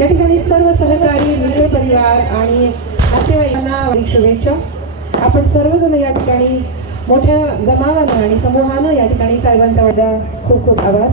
या ठिकाणी सर्व सहकारी मित्र परिवार आणि नातेवाईकांना शुभेच्छा। आपण सर्वजण या ठिकाणी मोठ्या जमावानं आणि समूहानं या ठिकाणी साहेबांच्या खूप खूप आभार।